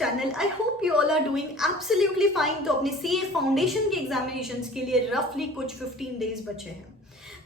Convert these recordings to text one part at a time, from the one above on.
Channel. I hope you all are doing absolutely fine. तो अपने CA foundation के examinations के लिए रफली कुछ 15 डेज बचे हैं।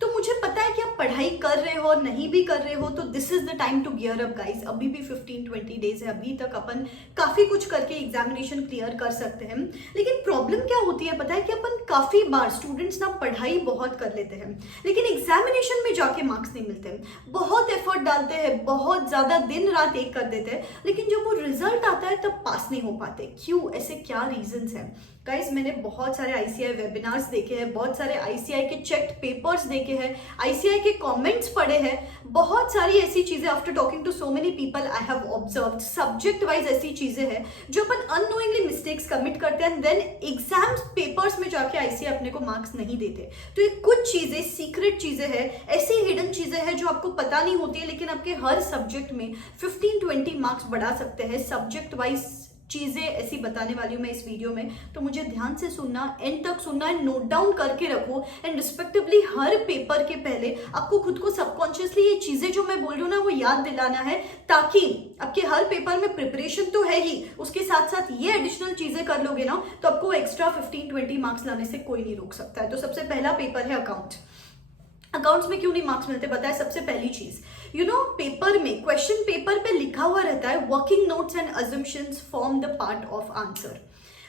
तो मुझे पता है कि आप पढ़ाई कर रहे हो और नहीं भी कर रहे हो, तो this is the time to gear up guys. अभी भी 15-20 डेज है, अभी तक अपन काफी कुछ करके एग्जामिनेशन क्लियर कर सकते हैं। लेकिन प्रॉब्लम क्या होती है पता है कि अपन काफी बार स्टूडेंट्स ना पढ़ाई बहुत कर लेते हैं, लेकिन एग्जामिनेशन में जाके मार्क्स नहीं मिलते। बहुत एफर्ट डालते हैं, बहुत ज्यादा दिन रात एक कर देते हैं, लेकिन जब वो रिजल्ट आता है तब पास नहीं हो पाते। क्यों? ऐसे क्या रीजंस हैं गाइस? मैंने बहुत सारे आईसीआई वेबिनार्स देखे हैं, बहुत सारे आईसीआई के चेक्ड पेपर्स देखे हैं, आईसीआई के कमेंट्स पढ़े हैं, बहुत सारी ऐसी चीजें after talking to so many people I have observed. Subject wise ऐसी चीजें हैं जो अपन अननोइंगली मिस्टेक्स कमिट करते हैं, देन एग्जाम्स पेपर्स में जाके आईसीआई अपने को मार्क्स नहीं देते। तो ये कुछ चीजें सीक्रेट चीजें हैं, ऐसी हिडन चीजें हैं जो आपको पता नहीं होती है, लेकिन आपके हर सब्जेक्ट में 15-20 मार्क्स बढ़ा सकते हैं। सब्जेक्ट वाइज चीजें ऐसी बताने वाली हूं मैं इस वीडियो में, तो मुझे ध्यान से सुनना, एंड तक सुनना, एंड नोट डाउन करके रखो। एंड रिस्पेक्टिवली हर पेपर के पहले आपको खुद को सबकॉन्शियसली ये चीजें जो मैं बोल रही हूँ ना वो याद दिलाना है, ताकि आपके हर पेपर में प्रिपरेशन तो है ही, उसके साथ साथ ये एडिशनल चीजें कर लोगे ना तो आपको एक्स्ट्रा 15-20 मार्क्स लाने से कोई नहीं रोक सकता है। तो सबसे पहला पेपर है अकाउंट। अकाउंट्स में क्यों नहीं मार्क्स मिलते पता है? सबसे पहली चीज, पेपर में, क्वेश्चन पेपर पे लिखा हुआ रहता है working notes and assumptions form the part of answer.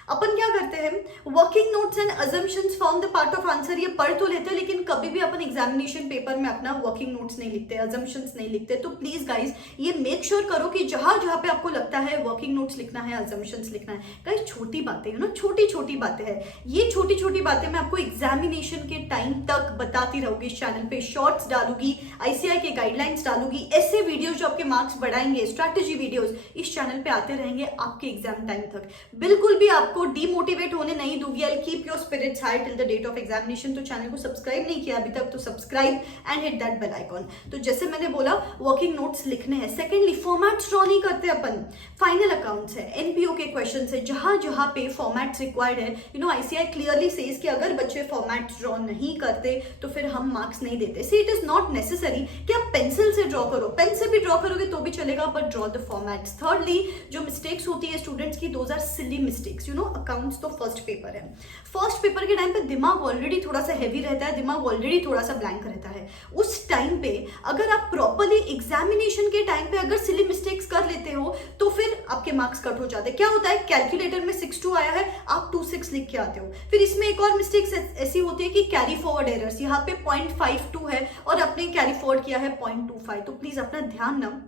अपन क्या करते हैं? Working notes and assumptions form the part of answer ये पढ़ तो लेते हैं, लेकिन कभी भी अपन एग्जामिनेशन पेपर में अपना वर्किंग नोट्स नहीं लिखते, अजम्पशंस नहीं लिखते। तो प्लीज गाइज ये मेक श्योर करो कि जहां जहां पे आपको लगता है वर्किंग नोट्स लिखना है, अजम्पशंस लिखना है, गाइज छोटी बातें छोटी छोटी बातें हैं, ये छोटी छोटी बातें मैं आपको एग्जामिनेशन के टाइम तक बताती रहूंगी। इस चैनल पे शॉर्ट्स डालूंगी, आईसीआई के गाइडलाइंस डालूंगी, ऐसे वीडियोज जो आपके मार्क्स बढ़ाएंगे, स्ट्रैटेजी वीडियोज इस चैनल पे आते रहेंगे आपके एग्जाम टाइम तक। बिल्कुल भी आपको डीमोटिवेट होने नहीं दूंगी। I keep your spirits high till the date of examination. तो चैनल को सब्सक्राइब नहीं किया अभी तक तो subscribe and hit that bell icon. तो जैसे मैंने बोला वर्किंग नोट्स लिखने हैं। सेकेंडली फॉर्मेट्स ड्रॉ नहीं करते अपन। फाइनल अकाउंट्स है, एनपीओ के क्वेश्चन है, जहां जहां पे फॉर्मेट्स रिक्वायर्ड है, आईसीआई क्लियरली सेज कि अगर बच्चे फॉर्मेट्स ड्रॉ नहीं करते तो फिर हम मार्क्स नहीं देते। See it is not necessary कि आप पेंसिल से ड्रॉ करो, पेन से भी ड्रॉ करोगे तो भी चलेगा, but draw the formats. Thirdly जो मिस्टेक्स होती है स्टूडेंट्स की, those are silly mistakes. Accounts तो फर्स्ट पेपर है, फर्स्ट पेपर के टाइम पे दिमाग ऑलरेडी थोड़ा सा हैवी रहता है, दिमाग ऑलरेडी थोड़ा सा ब्लैंक रहता है। उस टाइम पे अगर आप प्रॉपर्ली एग्जामिनेशन के टाइम पे अगर सिली मिस्टेक्स कर लेते हो तो फिर आपके मार्क्स कट हो जाते हैं। क्या होता है? कैलकुलेटर में 6-2 आया है, आप 2-6 लिख के आते हो। फिर इसमें एक और मिस्टेक्स ऐसी होती है कि कैरी फॉरवर्ड एरर्स, यहाँ पे 0.52 है और आपने कैरी फॉरवर्ड किया है 0.25। तो प्लीज अपना ध्यान ना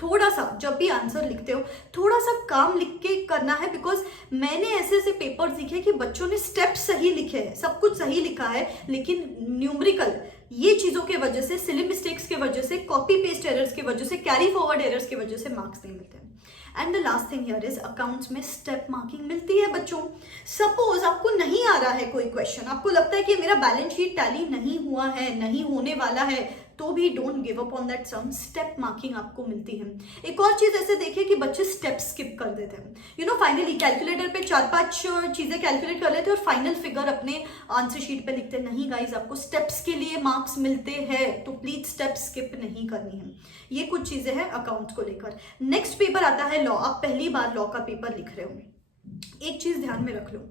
थोड़ा सा जब भी आंसर लिखते हो थोड़ा सा काम लिख के करना है, बिकॉज मैंने ऐसे ऐसे पेपर्स दिखे कि बच्चों ने स्टेप सही लिखे हैं, सब कुछ सही लिखा है, लेकिन न्यूमेरिकल ये चीजों के वजह से, सिली मिस्टेक्स के वजह से, कॉपी पेस्ट एरर्स की वजह से, कैरी फॉरवर्ड एरर्स की वजह से मार्क्स नहीं मिलते। And the last thing here is accounts में स्टेप मार्किंग मिलती है बच्चों। सपोज आपको नहीं आ रहा है कोई क्वेश्चन, आपको लगता है कि मेरा बैलेंस शीट टैली नहीं हुआ है, नहीं होने वाला है, तो भी don't give up on that sum, step marking आपको मिलती है। एक और चीज ऐसे देखिए कि बच्चे स्टेप स्किप कर देते हैं। फाइनली कैलकुलेटर पे 4-5 चीजें कैलकुलेट कर लेते हैं और फाइनल फिगर अपने आंसर शीट पे लिखते हैं। नहीं गाइज, आपको स्टेप्स के लिए मार्क्स मिलते हैं, तो प्लीज स्टेप स्किप नहीं करनी है। ये कुछ चीजें हैं अकाउंट्स को लेकर। नेक्स्ट पेपर आता है लॉ। आप पहली बार लॉ का पेपर लिख रहे हो, एक चीज ध्यान में रख लो,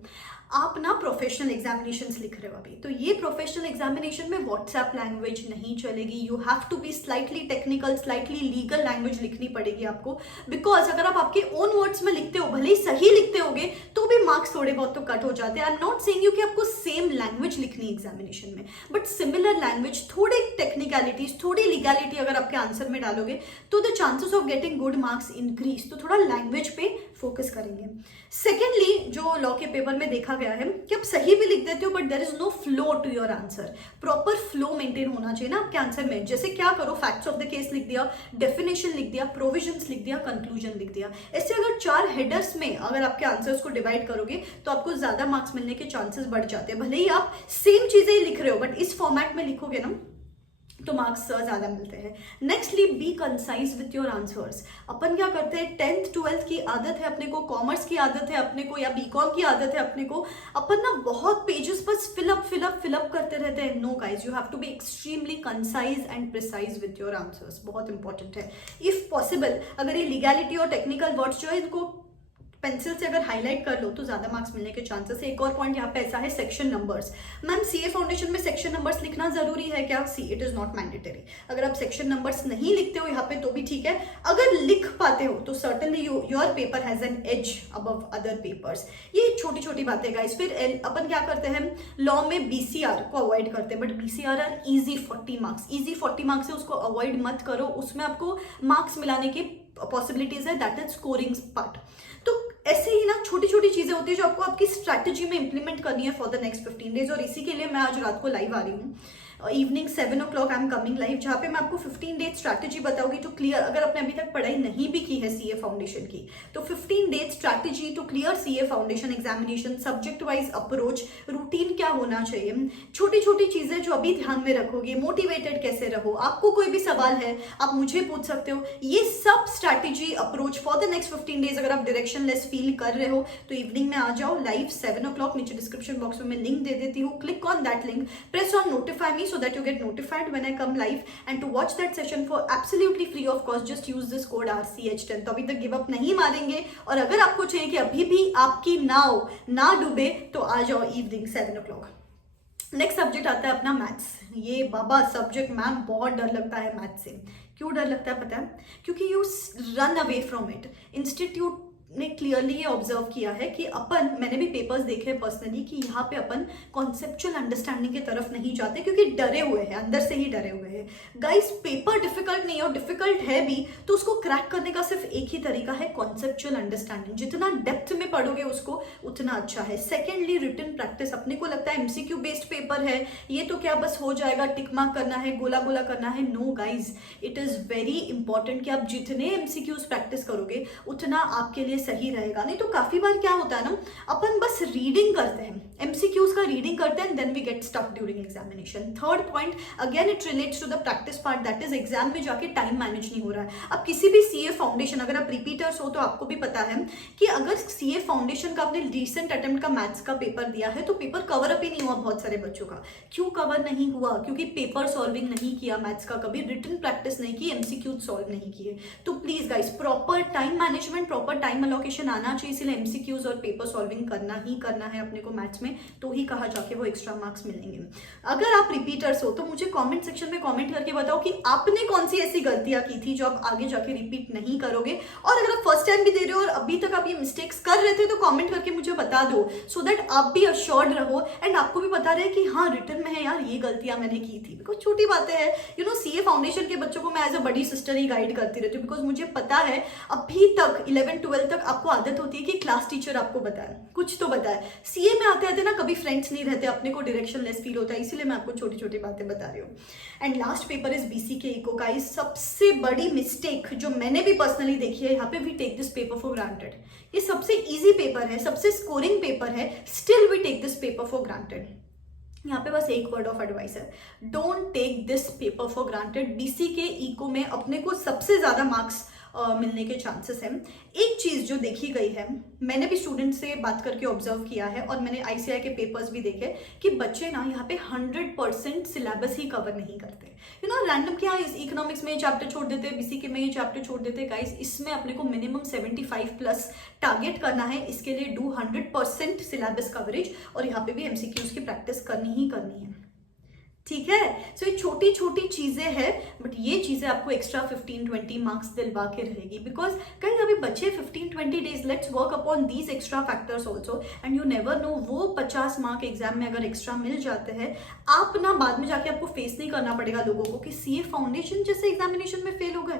आप ना प्रोफेशनल एग्जामिनेशंस लिख रहे हो अभी, तो ये प्रोफेशनल एग्जामिनेशन में व्हाट्सएप लैंग्वेज नहीं चलेगी। You have to be slightly technical, slightly legal language लिखनी पड़ेगी आपको, बिकॉज अगर आप आपके ओन वर्ड्स में लिखते हो, भले ही सही लिखते होगे तो भी मार्क्स थोड़े बहुत तो कट हो जाते हैं। I am not saying you कि आपको सेम लैंग्वेज लिखनी है एग्जामिनेशन में, बट सिमिलर लैंग्वेज, थोड़ी टेक्निकलिटीज, थोड़ी लीगैलिटी अगर आपके आंसर में डालोगे तो the chances of getting good marks increase. तो थोड़ा लैंग्वेज पे फोकस करेंगे। सेकेंडली जो लॉ के पेपर में देखा गया है कि आप सही भी लिख देते हो but there is no flow to your answer. Proper flow maintain होना चाहिए ना आपके आंसर में। जैसे क्या करो, फैक्ट्स ऑफ द केस लिख दिया, डेफिनेशन लिख दिया, प्रोविजंस लिख दिया, कंक्लूजन लिख दिया। ऐसे अगर 4 हेडर्स में अगर आपके आंसर्स को डिवाइड करोगे तो आपको ज्यादा मार्क्स मिलने के चांसेस बढ़ जाते हैं। भले ही आप सेम चीजें ही लिख रहे हो बट इस फॉर्मेट में लिखोगे ना तो मार्क्स ज्यादा मिलते हैं। Nextly be concise with your answers. अपन क्या करते हैं, 10th 12th की आदत है अपने को, कॉमर्स की आदत है अपने को, या बीकॉम की आदत है अपने को, अपन ना बहुत पेजेस बस फिलअप करते रहते हैं। No guys, you have to be extremely concise and precise with your answers. बहुत इंपॉर्टेंट है। इफ पॉसिबल अगर ये लीगैलिटी और टेक्निकल वर्ड्स जो है इनको पेंसिल से अगर हाईलाइट कर लो तो ज्यादा मार्क्स मिलने के चांसेस है। एक और पॉइंट यहाँ पे ऐसा है, section numbers. Ma'am CA foundation में सेक्शन नंबर्स लिखना जरूरी है क्या? See it is not mandatory. अगर आप सेक्शन नंबर्स नहीं लिखते हो यहाँ पे तो भी ठीक है, अगर लिख पाते हो तो certainly your paper has an edge above other papers. ये छोटी छोटी बातें गाइस। फिर अपन क्या करते हैं, लॉ में बीसीआर को अवॉइड करते हैं, but BCR are easy 40 marks. Easy 40 marks है, उसको अवॉइड मत करो, उसमें आपको मार्क्स मिलाने की पॉसिबिलिटीज है, दैट इज स्कोरिंग पार्ट। तो ऐसे ही ना छोटी छोटी चीजें होती है जो आपको आपकी स्ट्रैटेजी में इंप्लीमेंट करनी है फॉर द नेक्स्ट 15 डेज। और इसी के लिए मैं आज रात को लाइव आ रही हूँ, evening 7 o'clock I am coming live, जहाँ पे मैं आपको 15 डेज स्ट्रैटेजी बताऊंगी टू क्लियर। अगर आपने अभी तक पढ़ाई नहीं भी की है सीए फाउंडेशन की, तो 15 days strategy to clear CA foundation examination, subject wise approach, routine क्या होना चाहिए, छोटी छोटी चीजें जो अभी ध्यान में रखोगे, मोटिवेटेड कैसे रहो, आपको कोई भी सवाल है आप मुझे पूछ सकते हो। ये सब strategy approach for the next 15 days. अगर आप डायरेक्शन लेस फील कर रहे हो तो इवनिंग में आ जाओ लाइव 7 o'clock। नीचे डिस्क्रिप्शन बॉक्स में मैं लिंक दे देती हूँ, click on that link, press on notify me so that you get notified when I come live, and to watch that session for absolutely free of cost just use this code RCH10। तो अभी तक give up नहीं मारेंगे, और अगर आपको चाहिए कि अभी भी आपकी नाव ना डूबे तो आ जाओ इवनिंग 7 o'clock। नेक्स्ट सब्जेक्ट आता है अपना मैथ्स। ये बाबा सब्जेक्ट मैम बहुत डर लगता है मैथ्स से। क्यों डर लगता है पता है? क्योंकि you run away from it. Institute ने क्लियरली ये ऑब्जर्व किया है कि मैंने भी पेपर्स देखे हैं पर्सनली, कि यहाँ पे अपन कॉन्सेप्चुअल अंडरस्टैंडिंग की तरफ नहीं जाते क्योंकि डरे हुए हैं, अंदर से ही डरे हुए हैं। गाइस पेपर डिफिकल्ट नहीं है, और डिफिकल्ट है भी तो उसको क्रैक करने का सिर्फ एक ही तरीका है, कॉन्सेप्चुअल अंडरस्टैंडिंग। जितना डेप्थ में पढ़ोगे उसको उतना अच्छा है। Secondly written practice. अपने को लगता है एमसीक्यू बेस्ड पेपर है, ये तो क्या बस हो जाएगा, टिक मार्क करना है, गोला गोला करना है। No guys, it is very important कि आप जितने एमसीक्यूज प्रैक्टिस करोगे उतना आपके लिए सही रहेगा। नहीं तो काफी बार क्या होता है ना, अपन बस रीडिंग करते हैं, एमसीक्यूज का रीडिंग करते हैं, then we get stuck during examination. Third point again it relates to the practice part, that is exam में जाके टाइम मैनेज नहीं हो रहा है। अब किसी भी सीए फाउंडेशन, अगर आप रिपीटर्स हो तो आपको भी पता है कि अगर सीए फाउंडेशन का आपने रिसेंट अटेम्प्ट का मैथ्स का पेपर दिया है तो पेपर कवर अप ही नहीं हुआ बहुत सारे बच्चों का। क्यों कवर नहीं हुआ? क्योंकि पेपर सॉल्विंग नहीं किया मैथ्स का, कभी रिटन प्रैक्टिस नहीं की, एमसीक्यू सॉल्व नहीं किए। तो please guys proper time management, proper time allocation आना चाहिए। इसलिए एमसीक्यूज और पेपर सॉल्विंग करना ही करना है अपने को मैथ्स में, तो ही कहा जाके वो एक्स्ट्रा मार्क्स मिलेंगे। अगर आप रिपीटर्स हो तो मुझे कमेंट सेक्शन में कमेंट करके बताओ कि आपने कौन सी ऐसी गलतियां की थी जो आप आगे जाके रिपीट नहीं करोगे। और अगर आप फर्स्ट टाइम भी दे रहे हो और अभी तक आप ये मिस्टेक्स कर रहे थे तो कमेंट करके मुझे बता दो, सो दैट आप भी अश्योर्ड रहो एंड आपको भी पता रहे कि हाँ रिटर्न में है यार ये गलतियां मैंने की थी। बिकॉज छोटी बातें हैं, यू नो सीए फाउंडेशन के बच्चों को मैं एज अ बड़ी सिस्टर ही गाइड करती रहती हूँ, बिकॉज मुझे पता है अभी तक 11-12 तक आपको आदत होती है कि क्लास टीचर आपको बताए, कुछ तो बताए। सीए में आते आते ना कभी फ्रेंड्स नहीं रहते, अपने को डायरेक्शन लेस फील होता है, इसीलिए मैं आपको छोटी छोटी बातें बता रही हूँ। And last paper is BCK eco का। सबसे बड़ी मिस्टेक जो मैंने भी पर्सनली देखी है, यहाँ पे we take this paper for granted. ये सबसे इजी पेपर है, सबसे स्कोरिंग पेपर है, still we take this paper for granted. यहाँ पे बस एक वर्ड ऑफ एडवाइस है, don't take this paper for granted. BCK eco में अपने को सबसे ज्यादा मार्क्स मिलने के चांसेस हैं। एक चीज जो देखी गई है, मैंने भी स्टूडेंट से बात करके ऑब्जर्व किया है और मैंने आईसीआई के पेपर्स भी देखे कि बच्चे ना यहाँ पे 100% सिलेबस ही कवर नहीं करते। यू नो रैंडम क्या इस इकोनॉमिक्स में ये चैप्टर छोड़ देते, बीसीके में ये चैप्टर छोड़ देते। गाइस इसमें अपने को मिनिमम 75+ टारगेट करना है। इसके लिए डू 100% सिलेबस कवरेज, और यहाँ पे भी एमसीक्यूज की प्रैक्टिस करनी ही करनी है, ठीक है। सो ये छोटी छोटी चीजें हैं, बट ये चीजें आपको एक्स्ट्रा 15-20 मार्क्स दिलवा के रहेगी। बिकॉज कहीं अभी बचे 15-20 days, let's work upon these extra factors also, and you never know वो 50 मार्क एग्जाम में अगर एक्स्ट्रा मिल जाते हैं, आप ना बाद में जाके आपको फेस नहीं करना पड़ेगा लोगों को कि सीए फाउंडेशन जैसे एग्जामिनेशन में फेल हो गए।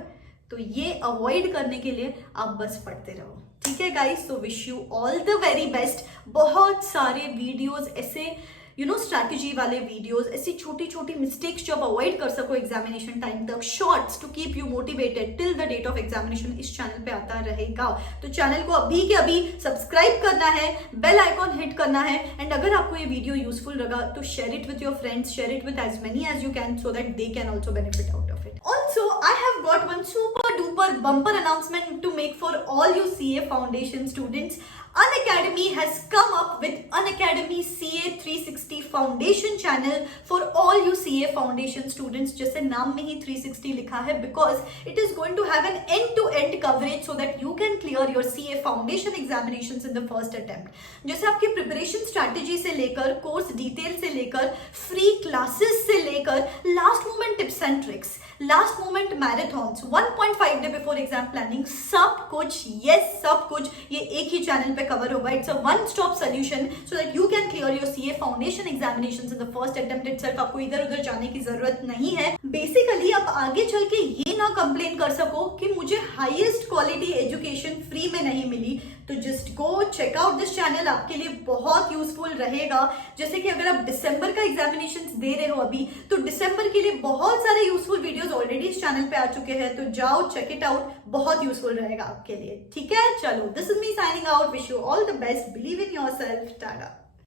तो ये अवॉइड करने के लिए आप बस पढ़ते रहो, ठीक है guys. So wish you all the very best. बहुत सारे वीडियोज ऐसे स्ट्रैटेजी वाले वीडियोस, ऐसी छोटी छोटी मिस्टेक्स जो आप अवॉइड कर सको एग्जामिनेशन टाइम तक, shorts to keep you motivated till the date of examination, इस चैनल पे आता रहेगा। तो चैनल को अभी के अभी सब्सक्राइब करना है, बेल आइकॉन हिट करना है, एंड अगर आपको ये वीडियो यूजफुल लगा तो share it with your friends, share it with as many as you can, so that they can also benefit out of it. On Also, I have got one super duper bumper announcement to make for all you CA Foundation students. Unacademy has come up with Unacademy CA 360 Foundation channel for all you CA Foundation students. जैसे नाम में ही 360 लिखा है, because it is going to have an end-to-end coverage so that you can clear your CA Foundation examinations in the first attempt. जैसे आपकी preparation strategy से लेकर, course detail से लेकर, फ्री क्लासेस से लेकर, last moment tips and tricks, last moment marathons, 1.5 day before exam planning, सब कुछ, यस सब कुछ ये एक ही चैनल पे कवर होगा. It's a one stop solution so that you can clear your CA foundation examinations in the first attempt itself. आपको इधर उधर जाने की जरूरत नहीं है. बेसिकली आप आगे चल के ये ना कंप्लेन कर सको कि मुझे हाईएस्ट क्वालिटी एजुकेशन फ्री में नहीं मिली, तो just go check out this channel. आपके लिए बहुत यूजफुल रहेगा. जैसे कि अगर आप दिसंबर का एग्जामिनेशन दे रहे हो अभी, तो दिसंबर के लिए बहुत सारे यूजफुल वीडियोस ऑलरेडी इस चैनल पे आ चुके हैं, तो जाओ चेक इट आउट, बहुत यूजफुल रहेगा आपके लिए. ठीक है, चलो, this is me signing out. Wish you all the best. Believe in yourself. Tata.